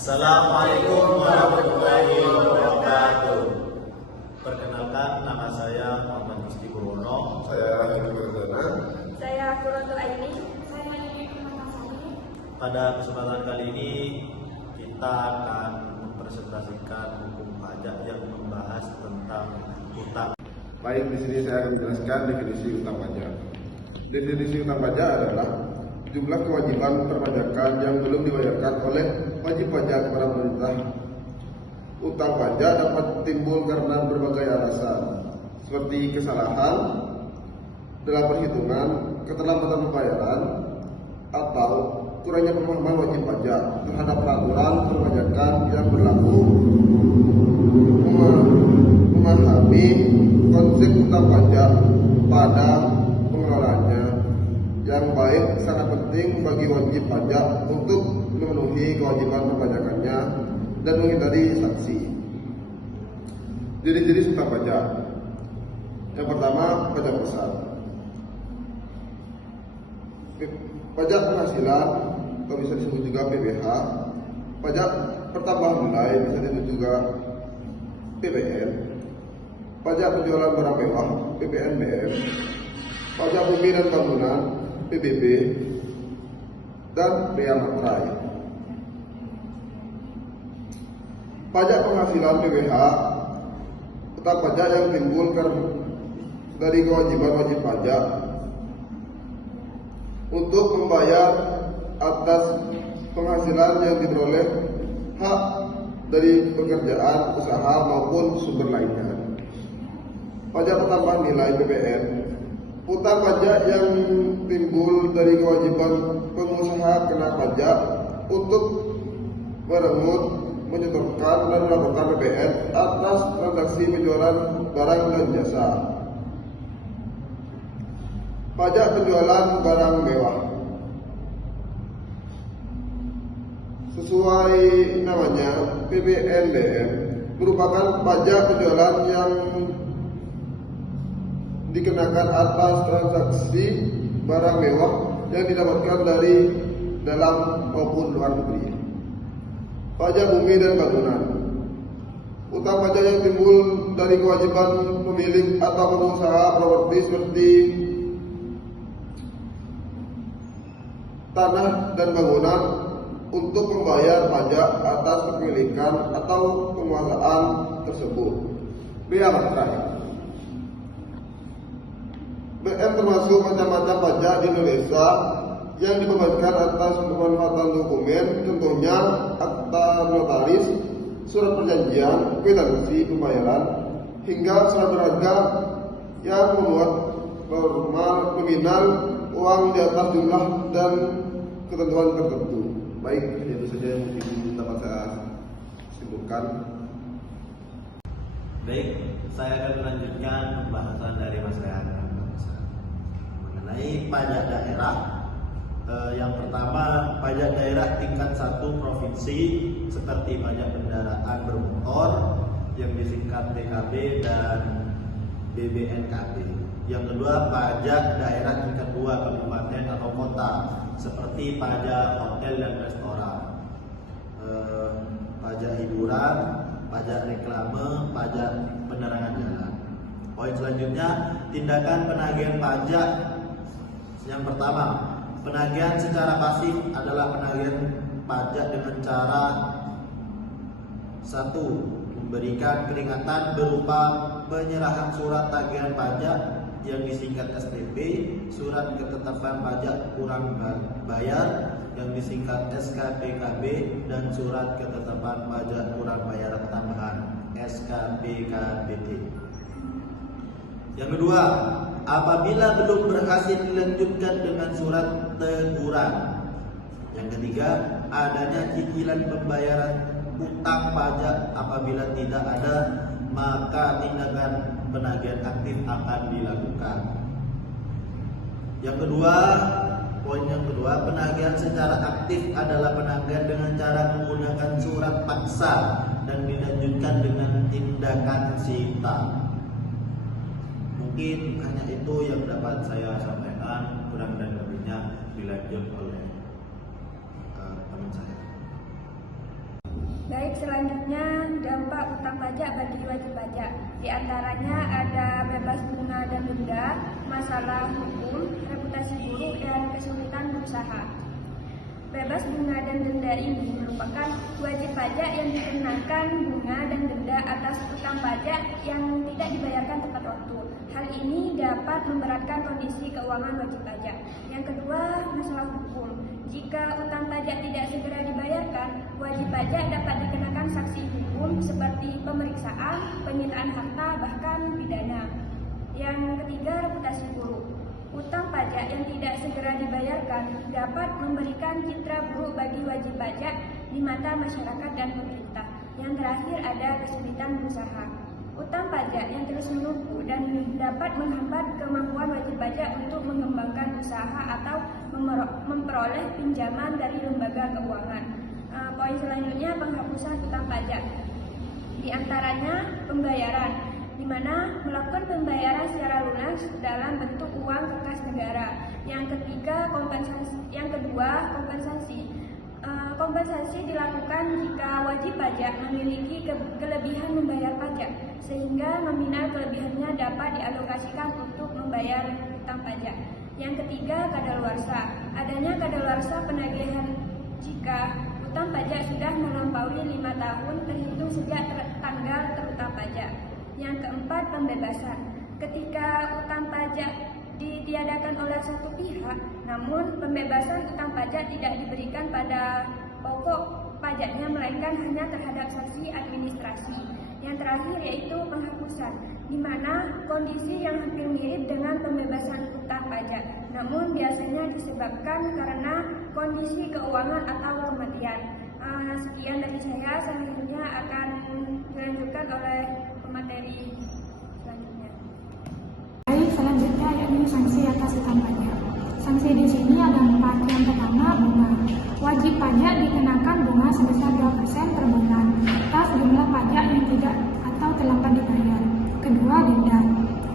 Assalamualaikum warahmatullahi wabarakatuh. Perkenalkan, nama saya Muhammad Gusti Bowono. Saya Hadi Perdana. Saya Quratul Aini. Saya Yuni Permatasari. Pada kesempatan kali ini kita akan mempresentasikan hukum pajak yang membahas tentang utang. Baik, di sini saya akan menjelaskan definisi utang pajak. Definisi utang pajak adalah jumlah kewajiban perpajakan yang belum dibayarkan oleh wajib pajak kepada pemerintah. Utang pajak dapat timbul karena berbagai alasan, seperti kesalahan dalam perhitungan, keterlambatan pembayaran, atau kurangnya pemahaman wajib pajak terhadap peraturan perpajakan yang berlaku. Memahami konsep utang pajak pada pengelolaannya yang baik sangat penting bagi wajib pajak untuk memenuhi kewajiban perpajakannya dan menghindari sanksi. Jenis-jenis utang pajak. Yang pertama, pajak besar. Pajak penghasilan atau bisa disebut juga PPh, pajak pertambahan nilai bisa disebut juga PPN, pajak penjualan barang mewah PPNBM, pajak bumi dan bangunan PBB, dan bea materai. Pajak penghasilan PPh, utang pajak yang timbul dari kewajiban wajib pajak untuk membayar atas penghasilan yang diperoleh hak dari pekerjaan, usaha maupun sumber lainnya. Pajak pertambahan nilai PPN, utang pajak yang timbul dari kewajiban pengusaha kena pajak untuk merengut, menyetorkan dan melaporkan PPN atas transaksi penjualan barang dan jasa. Pajak penjualan barang mewah, sesuai namanya PPNBM, merupakan pajak penjualan yang dikenakan atas transaksi barang mewah yang didapatkan dari dalam maupun luar negeri. Pajak bumi dan bangunan, utang pajak yang timbul dari kewajiban pemilik atau pengusaha properti seperti tanah dan bangunan untuk membayar pajak atas kepemilikan atau penguasaan tersebut. Bea materai. BM termasuk macam-macam pajak di Indonesia yang dibebankan atas pemanfaatan dokumen, contohnya akta notaris, surat perjanjian, kwitansi pembayaran, hingga surat berharga yang memuat norma nominal uang di atas jumlah dan ketentuan tertentu. Baik, itu saja yang mungkin dapat saya simpulkan. Baik, saya akan melanjutkan pembahasan dari Mas Rehan mengenai pajak daerah. Yang pertama, pajak daerah tingkat 1 provinsi seperti pajak kendaraan bermotor yang disingkat PKB dan BBNKB. Yang kedua, pajak daerah tingkat 2 kabupaten atau kota seperti pajak hotel dan restoran, pajak hiburan, pajak reklame, pajak penerangan jalan. Poin selanjutnya, tindakan penagihan pajak. Yang pertama, penagihan secara pasif adalah penagihan pajak dengan cara 1. Memberikan peringatan berupa penyerahan surat tagihan pajak yang disingkat STP, surat ketetapan pajak kurang bayar yang disingkat SKPKB, dan surat ketetapan pajak kurang bayar tambahan SKPKBT. Yang kedua, apabila belum berhasil dilanjutkan dengan surat teguran. Yang ketiga, adanya cicilan pembayaran utang pajak. Apabila tidak ada, maka tindakan penagihan aktif akan dilakukan. Yang kedua, poin yang kedua, penagihan secara aktif adalah penagihan dengan cara menggunakan surat paksa dan dilanjutkan dengan tindakan sita. Mungkin hanya itu yang dapat saya sampaikan, kurang dan lebihnya dilanjut oleh teman saya. selanjutnya dampak utang pajak bagi wajib pajak. Di antaranya ada bebas bunga dan denda, masalah hukum, reputasi buruk, dan kesulitan berusaha. Bebas bunga dan denda ini merupakan wajib pajak yang dikenakan bunga dan denda atas utang pajak yang tidak dibayarkan tepat waktu. Hal ini dapat memberatkan kondisi keuangan wajib pajak. Yang kedua, masalah hukum. Jika utang pajak tidak segera dibayarkan, wajib pajak dapat dikenakan sanksi hukum seperti pemeriksaan, penyitaan harta, bahkan pidana. Yang ketiga, reputasi buruk. Utang pajak yang tidak segera dibayarkan dapat memberikan citra buruk bagi wajib pajak di mata masyarakat dan pemerintah. Yang terakhir ada kesulitan berusaha. Utang pajak yang terus menumpuk dan dapat menghambat kemampuan wajib pajak untuk mengembangkan usaha atau memperoleh pinjaman dari lembaga keuangan. Poin selanjutnya penghapusan utang pajak. Di antaranya pembayaran, di mana melakukan pembayaran secara lunas dalam bentuk uang kertas negara. Yang ketiga, kompensasi. Yang kedua, kompensasi. Kompensasi dilakukan jika wajib pajak memiliki kelebihan membayar pajak, sehingga nominal kelebihannya dapat dialokasikan untuk membayar utang pajak. Yang ketiga, kadaluarsa. Adanya kadaluarsa penagihan jika utang pajak sudah melampaui 5 tahun terhitung sejak tanggal terutang pajak. Yang keempat, pembebasan. Ketika utang pajak ditiadakan oleh satu pihak, namun pembebasan utang pajak tidak diberikan pada pokok pajaknya, melainkan hanya terhadap sanksi administrasi. Yang terakhir yaitu penghapusan, di mana kondisi yang hampir mirip dengan pembebasan utang pajak, namun biasanya disebabkan karena kondisi keuangan atau kematian. Sekian dari saya, selanjutnya akan dilanjutkan oleh pemateri selanjutnya. Baik, selanjutnya yakni sanksi atas utang pajak. Sanksi di sini ada 4. Yang pertama, bunga. Wajib pajak dikenakan bunga sebesar 2% per bulan atas jumlah pajak yang tidak atau terlambat dibayar. Kedua, denda.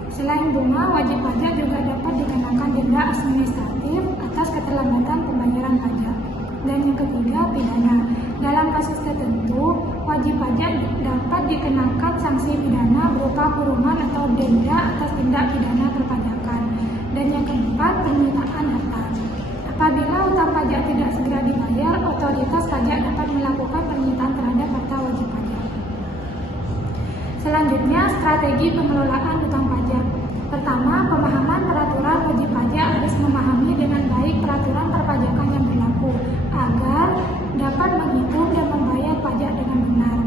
Selain bunga, wajib pajak juga dapat dikenakan denda administratif atas keterlambatan pembayaran pajak. Dan yang ketiga, pidana. Dalam kasus tertentu, wajib pajak dapat dikenakan sanksi pidana berupa kurungan atau denda atas tindak pidana perpajakan. Dan yang keempat, penyitaan harta. Apabila utang pajak tidak segera dibayar, otoritas pajak dapat melakukan penyitaan terhadap harta wajib pajak. Selanjutnya, strategi pengelolaan utang pajak. Pertama, pemahaman peraturan wajib pajak harus memahami dengan baik peraturan perpajakan yang berlaku agar dapat menghitung dan membayar pajak dengan benar.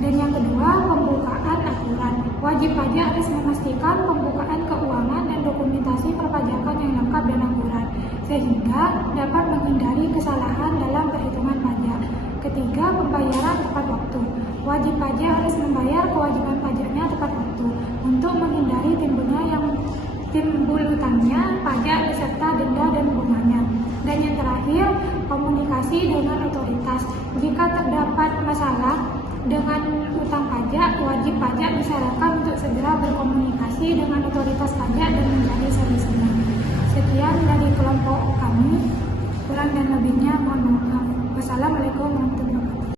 Dan yang kedua, pembukaan akurat. Wajib pajak harus memastikan pembukaan keuangan dan dokumentasi perpajakan yang lengkap dan akurat, sehingga dapat menghindari kesalahan dalam perhitungan pajak. Ketiga, pembayaran tepat waktu. Wajib pajak harus membayar kewajiban pajaknya tepat waktu untuk menghindari timbul utangnya, pajak beserta denda dan bunganya. Dan yang terakhir, komunikasi dengan otoritas. Jika terdapat masalah dengan utang pajak, wajib pajak disarankan untuk segera berkomunikasi dengan otoritas pajak dan mencari solusinya. Sekian dari kelompok kami, kurang dan lebihnya mohon maaf. Wassalamualaikum warahmatullahi wabarakatuh.